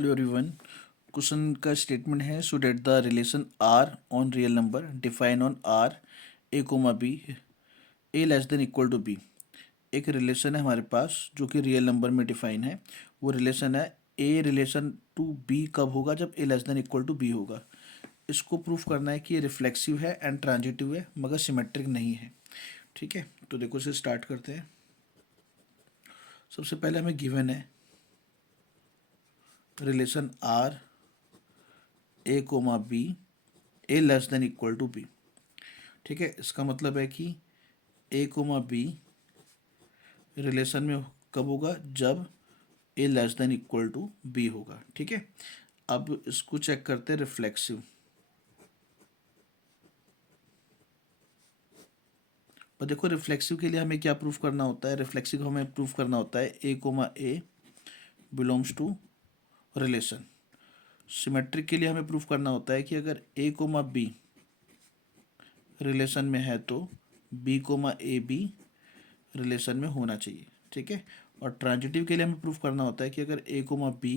Hello everyone. Question का statement है so that the relation R on real number define on R A comma B A less than equal to B. एक relation है हमारे पास जो कि real number में define है। वो रिलेशन है ए रिलेशन टू बी कब होगा, जब A less than equal to B होगा। इसको प्रूफ करना है कि ये रिफ्लेक्सिव है एंड ट्रांजिटिव है मगर सिमेट्रिक नहीं है। ठीक है, तो देखो इसे स्टार्ट करते हैं। सबसे पहले हमें गिवन है relation R A comma B A less than equal to B. ठीक है, इसका मतलब है कि ए कोमा बी रिलेशन में कब होगा, जब A less than equal to B होगा। ठीक है, अब इसको चेक करते हैं रिफ्लेक्सिव। और देखो रिफ्लेक्सिव के लिए हमें क्या प्रूफ करना होता है, रिफ्लेक्सिव हमें प्रूफ करना होता है A comma A belongs to relation. Symmetric के लिए हमें प्रूफ करना होता है कि अगर ए कोमा बी रिलेशन में है तो B comma A B relation में होना चाहिए। ठीक है, और ट्रांजिटिव के लिए हमें प्रूफ करना होता है कि अगर ए कोमा बी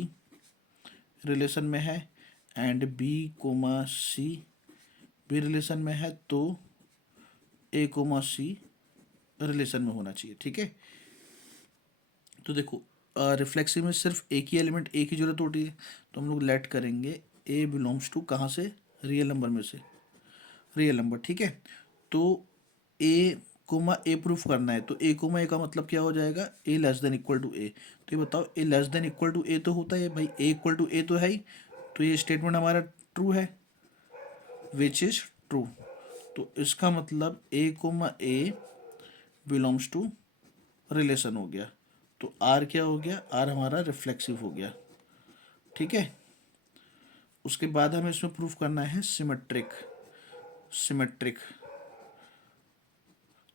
रिलेशन में है एंड बी कोमा सी भी रिलेशन में है तो ए कोमा सी रिलेशन में होना चाहिए। ठीक है, तो देखो रिफ्लेक्सिव में सिर्फ एक ही एलिमेंट एक ही जरूरत होती है, तो हम लोग लेट करेंगे ए बिलोंग्स टू कहाँ से, रियल नंबर में से, रियल नंबर। ठीक है, तो ए कोमा ए प्रूफ करना है तो ए कोमा ए का मतलब क्या हो जाएगा, ए लेस देन इक्वल टू ए। तो ये बताओ ए लेस देन इक्वल टू ए तो होता है भाई, ए इक्वल टू ए तो है ही, तो ये स्टेटमेंट हमारा ट्रू है, विच इज ट्रू। तो इसका मतलब A comma A belongs to relation हो गया। तो आर क्या हो गया, आर हमारा रिफ्लेक्सिव हो गया। ठीक है, उसके बाद हमें इसमें प्रूफ करना है सिमेट्रिक। सिमेट्रिक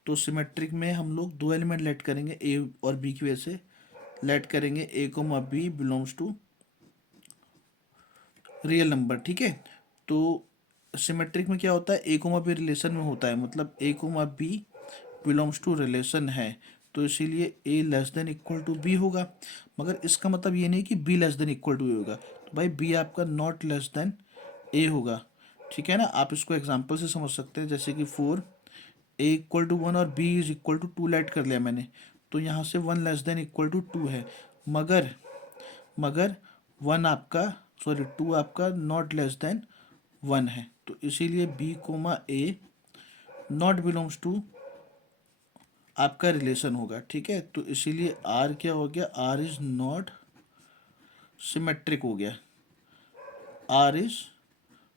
तो सिमेट्रिक में हम लोग दो एलिमेंट लेट करेंगे ए और बी की वजह से, लेट करेंगे A comma B belongs to real number. ठीक है, तो सिमेट्रिक में क्या होता है, ए कोमा बी रिलेशन में होता है, मतलब A comma B belongs to relation है, तो इसीलिए A less than equal to B होगा। मगर इसका मतलब ये नहीं कि B less than equal to A होगा, तो भाई बी आपका नॉट लेस देन ए होगा। ठीक है ना, आप इसको एग्जांपल से समझ सकते हैं, जैसे कि for A equal to one और B is equal to two let कर लिया मैंने, तो यहाँ से one less than equal to two है, मगर मगर वन आपका, सॉरी टू आपका नॉट लेस देन वन है, तो इसीलिए B comma A not belongs to आपका रिलेशन होगा। ठीक है, तो इसीलिए आर क्या हो गया, आर इज नॉट सिमेट्रिक हो गया, आर इज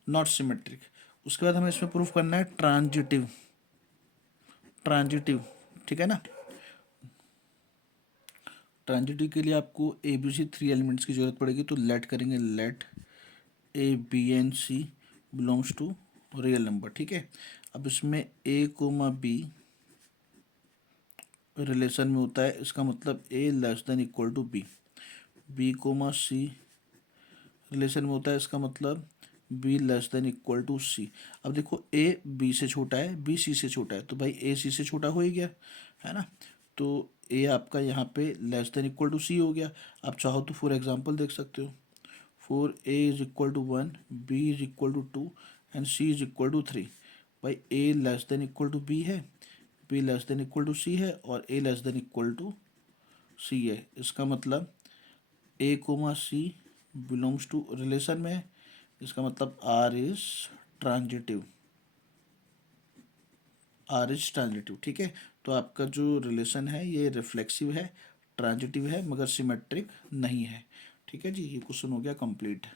नॉट सिमेट्रिक। उसके बाद हमें इसमें प्रूफ करना है ट्रांजिटिव। ट्रांजिटिव ठीक है ना, ट्रांजिटिव के लिए आपको A B C three elements की जरूरत पड़ेगी, तो लेट करेंगे let A B and C belongs to real number. ठीक है, अब इसमें ए कोमा बी रिलेशन में होता है, इसका मतलब A less than equal to B. B comma C relation में होता है, इसका मतलब B less than equal to C. अब देखो ए बी से छोटा है, बी सी से छोटा है, तो भाई ए सी से छोटा हो ही गया है ना, तो ए आपका यहाँ पे लेस देन इक्वल टू सी हो गया। आप चाहो तो फॉर एग्जांपल देख सकते हो, for A is equal to one, B is equal to two and C is equal to three. भाई A less than equal to B है, B less than equal to C है और A less than equal to C है। इसका मतलब A comma C belongs to relation में है, इसका मतलब R is transitive, R is transitive. ठीक है, तो आपका जो रिलेशन है ये रिफ्लेक्सिव है, ट्रांजिटिव है, मगर सिमेट्रिक नहीं है। ठीक है जी, ये क्वेश्चन हो गया कंप्लीट।